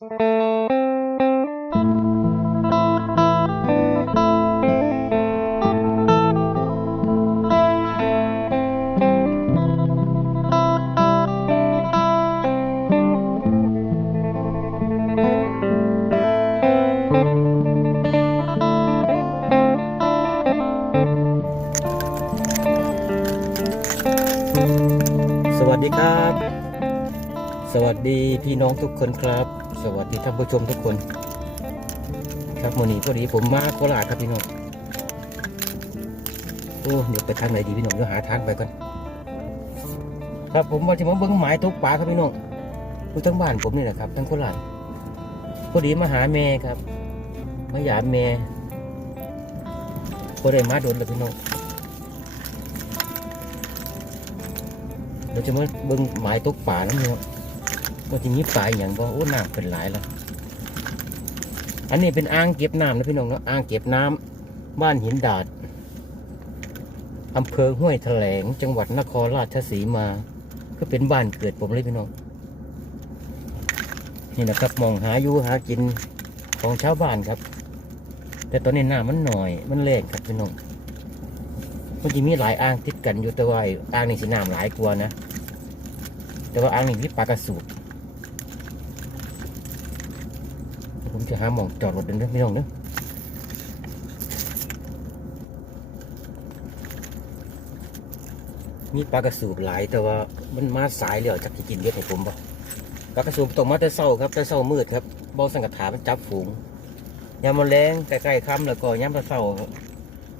ส น้องทุกคนครับ สวัสดีท่านผู้ชมทุกคน ครับวันนี้พอดีผมมาโคราชครับพี่น้องโอ้เดี๋ยวไปทางไหนดีพี่น้องเดี๋ยวหาทางไปก่อนครับผมมาจะมาเบิ้งหมายทุกป่าครับพี่น้องอยู่ทั้งบ้านผมนี่แหละครับทั้งโคราชพอดีมาหาแม่ครับมาหยาแม่พอได้มาโดนแล้วพี่น้องเราจะมาเบิ่งหมายตกป่าแล้วเนาะ ว่าจะมีปลาอย่างบ่โอ้น้ำเป็นหลายแล้วอันนี้เป็นอ่างเก็บน้ำนะพี่น้องเนาะอ่างเก็บน้ำบ้านหินดาดอำเภอห้วยแถลง จังหวัดนครราชสีมา ก็เป็นบ้านเกิดผมเลยพี่น้องนี่นะครับมองหาอยู่หากินของชาวบ้านครับ แต่ตอนนี้น้ำมันหน่อยมันแรงครับพี่น้องมันจะมีหลายอ่างติดกันอยู่แต่ว่าอ่างนี่สีน้ำหลายกว่านะ แต่ว่าอ่างนี่มีปลากระสูบ ผมจะหาหมองจอดรถเดินเด้อพี่น้องเด้อมีปลากระสูบหลายแต่ว่ามันมาสายแล้วจักจะกินเยอะให้ผมบ่ปลากระสูบตกมาแต่เศร้าครับแต่เศร้ามืดครับเบาสังกถามันจับฝูงยามมาแรงใกล้ๆค่ำแล้วก็ยามมาเศร้า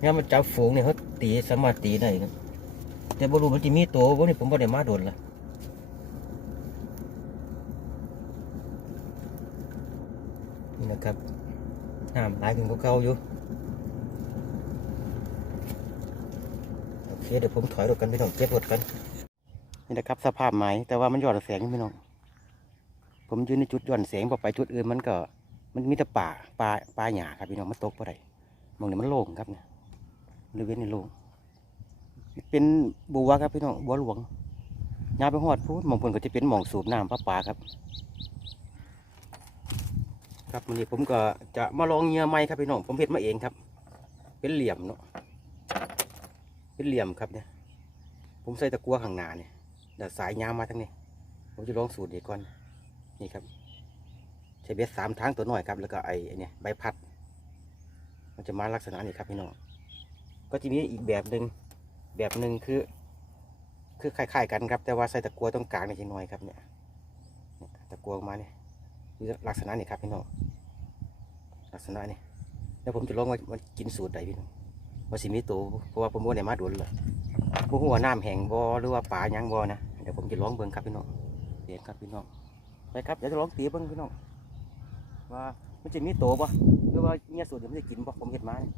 เนี่ยมันจับฝูงเนี่ยเขาตีสามารถตีได้ครับแต่บรูมันจะมีตัวพวกนี้ผมบ่ได้มาโดนละนี่นะ ครับน้ำไหลายขึ้นกว่าเก่าอยู่โอเคเดี๋ยวผมถอยรถกันพี่น้องเก็บรถกันนี่นะครับสภาพไม้แต่ว่ามันหย่อนแสงพี่น้องผมยืนในจุดหย่อนแสงพอไปจุดอื่นมันก็ มันมีแต่ป่าป่าป่าหญ้าครับพี่น้องมันตกปะไรมองเนี่ยมันโล่งครับเนี่ยบริเวณนี้โล่งเป็นบัวครับพี่น้องบัวหลวงยาไปหอดพูดมองผลก็จะเป็นหมองสูบน้ำประปาครับ ครับวันนี้ผมก็จะมาลองเหงียไม้ครับพี่น้องผมเห็ดมาเองครับ เป็นเหลี่ยมเนาะเป็นเหลี่ยมครับเนี่ย ผมใส่ตะกัวข้างหน้าเนี่ยเดี๋ยวสายยาวมาทั้งนี้ ผมจะลองสูตรนี้ก่อนนี่ครับใช้เบ็ดสามทางตัวหน่อยครับ แล้วก็ไอ้เนี่ยใบพัด มันจะมาลักษณะนี้ครับพี่น้องก็จะมีอีกแบบหนึ่งแบบหนึ่งคือ คือคล้ายๆกันครับ แต่ว่าใส่ตะกัวตรงกลางนี่จะน้อยครับเนี่ยตะกัวออกมาเนี่ย ลักษณะนี่ครับพี่น้องลักษณะนี่แล้วผมจะลองว่ามันกินสูตรใดพี่น้องว่าสิมีตัวเพราะว่าผมว่าในมาดุลเลยผมหัวน้ำแห้งบ่หรือว่าป่ายังบ่นะเดี๋ยวผมจะลองเบิ่งครับพี่น้องเดี๋ยวครับพี่น้องไปครับเดี๋ยวจะลองตีเบิ้งพี่น้องว่ามันจะมีตัวบ่หรือว่าเนี่ยสูตรเดี๋ยวมันจะกินบ่ผมเห็นมาเนี่ย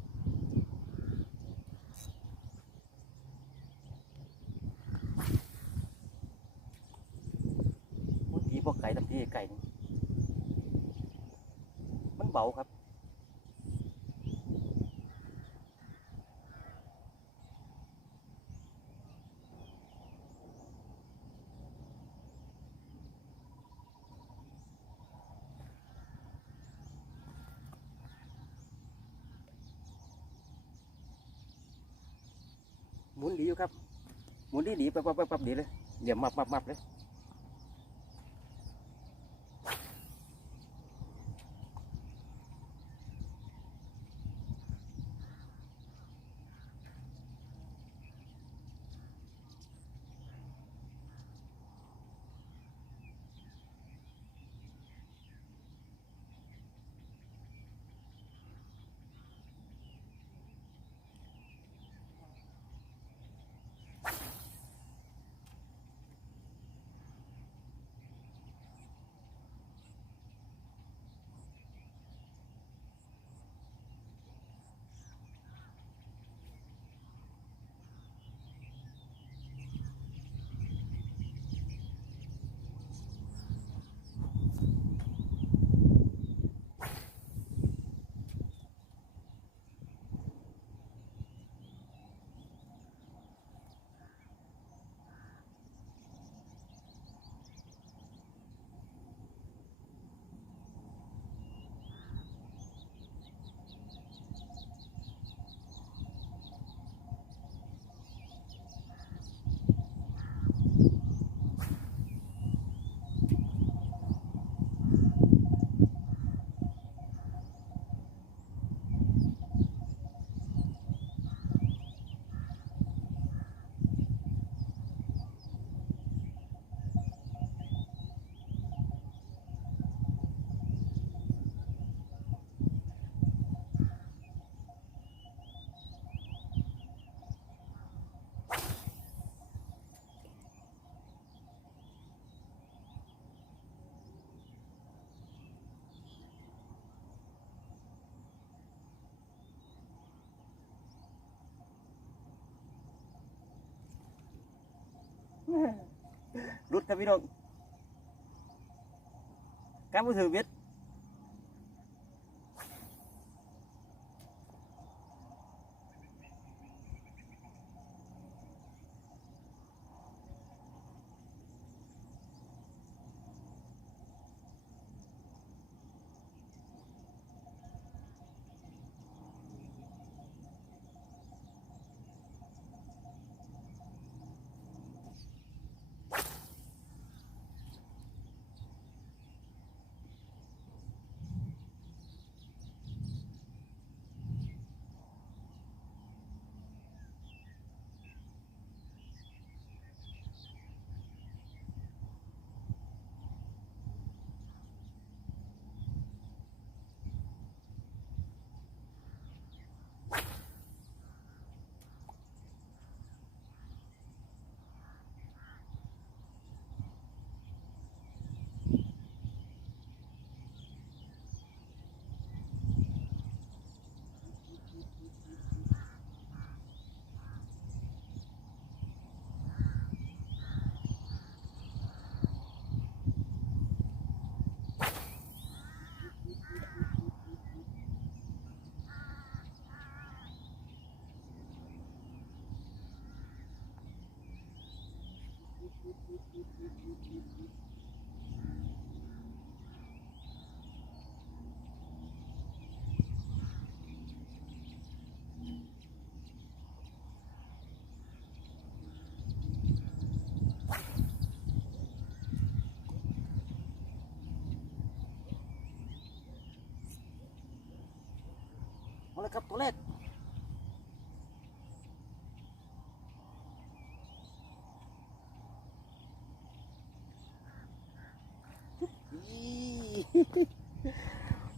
พูดผีพวกไก่ทำที่ไก่นี่มัน เบาครับ หมุนดีอยู่ครับ หมุนดีดีปั๊บปั๊บปั๊บปั๊บดีเลยเดี๋ยวมับมับมับเลย รุดครับพี่น้องการมื เอาละครับตัวแรก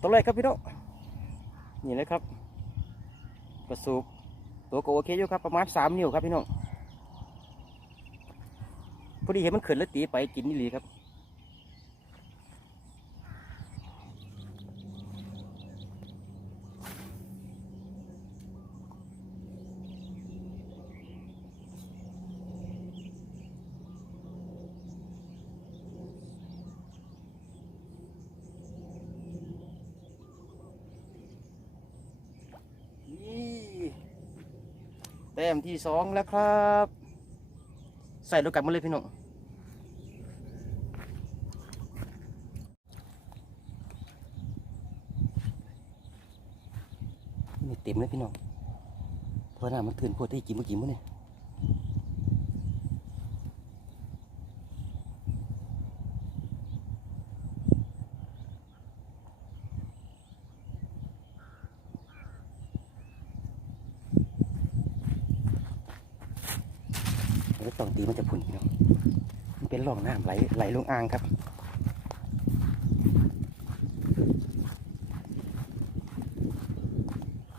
ตัวแรกครับพี่น้องนี่เลยครับกระสูบตัวก็โอเคอยู่ครับประมาณสามนิ้วครับพี่น้องพอดีเห็นมันเขินแล้วตีไปกินนี่หลีครับ ต้มที่สองแล้วครับ ใส่รถกลับมาเลยพี่น้องนี่เต็มเลยพี่น้องเพราะน้ำมันถืนพวดที่กินเมื่อกี้มั้งเนี่ยแล้วต้องตีมันจะผุนพี่น้องมันเป็นร่องน้ำไหลไหลลง อ่างครับ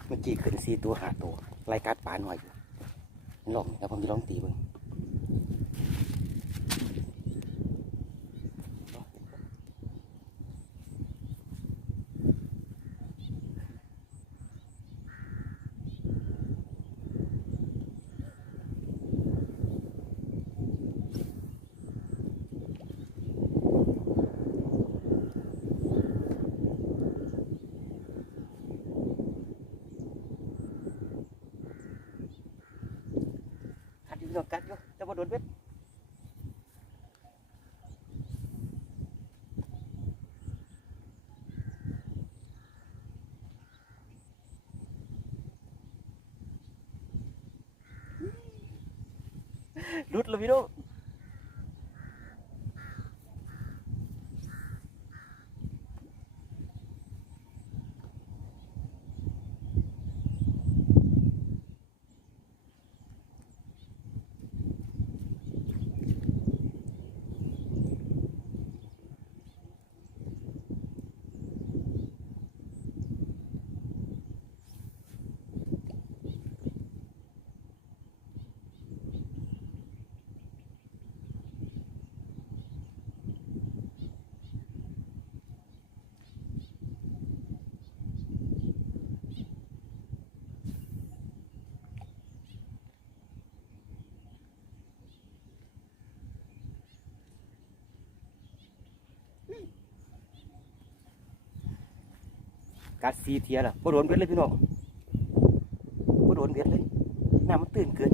เมื่อกี้ขึ้นสี่ตัวหาตัวรายการปลาหน่อยอยู่ลองแล้วผมจะลองตีเบิ่งกัดอยู่พี่น้องกัดอยู่จะมาโดนเบ็ด ห กัดซีเทียล่ะบ่โดนเบ็ดเลยพี่น้องบ่โดนเบ็ดเลยน้ำมันตื่นเกิน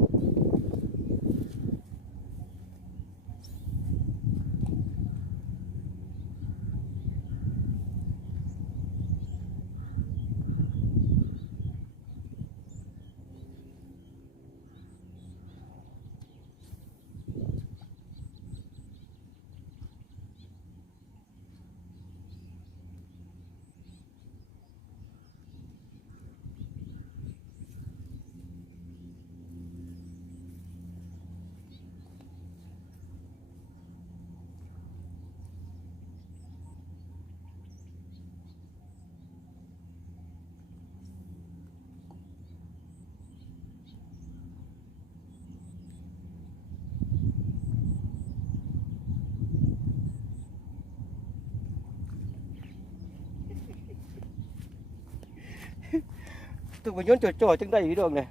ตัวมันย้อนจ่อๆจังได้พี่น้องเนี่ย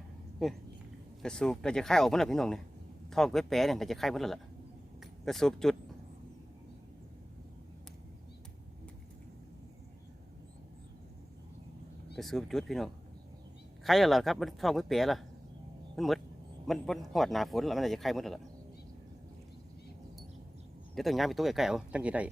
กระสูบแต่จะคายออกมันละพี่น้องเนี่ยท่องไว้แปะเนี่ยแต่จะคายมันและล่ะกระสูบจุดกระสูบจุดพี่น้องคายแล้วล่ะครับมันท่องไว้แปะละมันหมดมันมันหอดหนาฝนแล้วมันจะคายหมดแล้วล่ะเดี๋ยวต้องย้ายไปตัวใกล้ๆเอาตั้งกี่ได้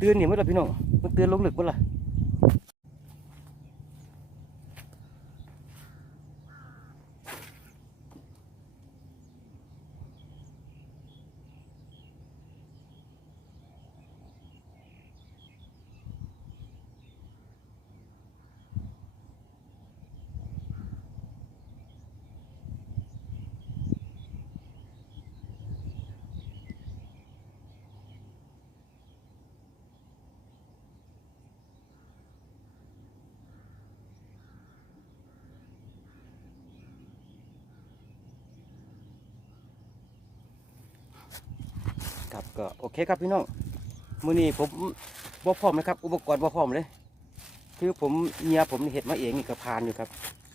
ตือนนี่มั้งล่ะพี่น้องมันเตือนลงหลึกมั้งล่ะ ครับก็โอเคครับพี่น้องมื้อนี้ผมบ่พร้อมนะครับ อุปกรณ์บ่พร้อมเลย คือผมเมียผมเห็ดมาเองนี่ก็พานอยู่ครับ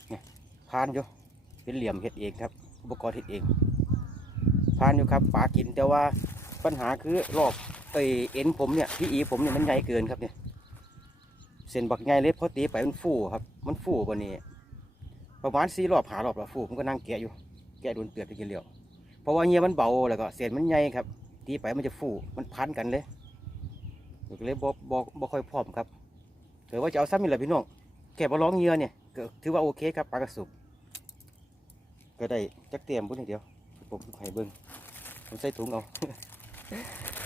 เนี่ยพานอยู่เป็นเหลี่ยมเห็ดเองครับ อุปกรณ์เห็ดเอง พานอยู่ครับปลากินแต่ว่าปัญหาคือรอบไอเอ็นผมเนี่ยพี่อีผมเนี่ยมันใหญ่เกินครับเนี่ยเส้นบักใหญ่เลยพอตีไปมันฟูครับ มันฟูกว่านี้ประมาณสี่รอบหารอบละฟูผมก็นั่งแกะอยู่ แกะโดนเตือบไปกินเหลียวเพราะว่าเงียมันเบาแล้วก็เส้นมันใหญ่ครับ ตีไปมันจะฟูมันพันกันเลยก็เลยบ่บ่บ่ค่อยพร้อมครับเกิดว่าจะเอาซ้ำนี่แหละพี่น้องแก่บ่ร้องเงือเนี่ยก็ถือว่าโอเคครับปลากระสุบก็ได้จักเตรียมบุ้นเดียวผมให้เบิ้งผมใส่ถุงเอา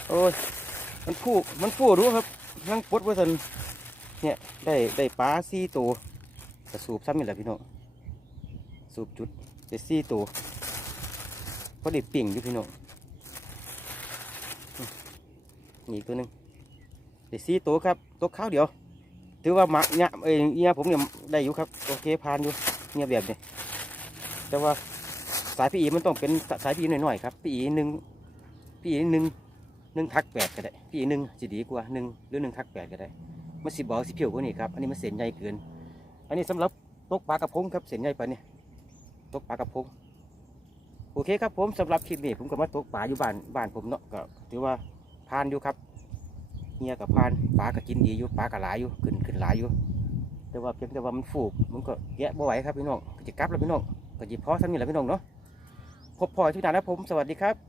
โอ้ยมันฟูมันฟูรู้ครับนั่งปดไว้สันเนี่ยได้ได้ปลาสี่ตัวกระสูบซ้ำนี่แหละพี่น้องสูบจุดได้สี่ตัวพอได้ปิ่งอยู่พี่น้อง นี่อีกตัวหนึ่งเดี๋ยวสีตัวครับตัวข้าวเดียว ถือว่าหมาเนี่ยเอ้ยเงี้ยผมเนี่ยได้อยู่ครับโอเคผ่านอยู่เงี้ยแบบนี้แต่ว่าสายพี่อีมันต้องเป็นสายพี่อีหน่อยๆครับพี่อีหนึ่งพี่อีหนึ่งหนึ่งทักแปดก็ได้พี่อีหนึ่งสิดีกว่าหนึ่งหรือหนึ่งทักแปดก็ได้มันสิบอกสิเพียวกว่านี้ครับอันนี้มันเส้นใหญ่เกิน อันนี้สำหรับตกปลากระพงครับเส้นใหญ่ปานนี้ตกปลากระพงโอเคครับผมสำหรับคลิปนี้ผมก็มาตกปลาอยู่บ้านบ้านผมเนาะก็ถือว่า พานอยู่ครับเงียกับพานปลาก็กินดีอยู่ปลาก็หลายอยู่ขึ้นขึ้นหลายอยู่ แต่ว่าเพียงแต่ว่ามันฟูกมันก็แยะบ่ไหวครับพี่น้องก็จะกลับแล้วพี่น้องก็จะพอสำนี้แหละพี่น้องเนาะพบพอที่ไหนนะผมสวัสดีครับ